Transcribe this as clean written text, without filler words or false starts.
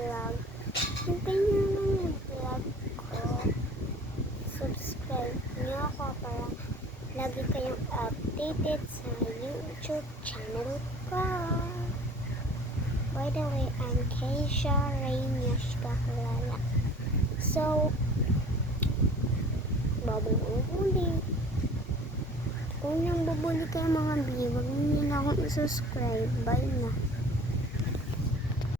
vlog. Hintayin nyo naman yung vlog ko. Subscribe nyo ako para lagi kayong updated sa YouTube channel ko. By the way, I'm Keisha Reynias Kakalala. So, babalik. Kung yung babalik kayo mga bi, huwag niyo na akong i-subscribe. Bye na.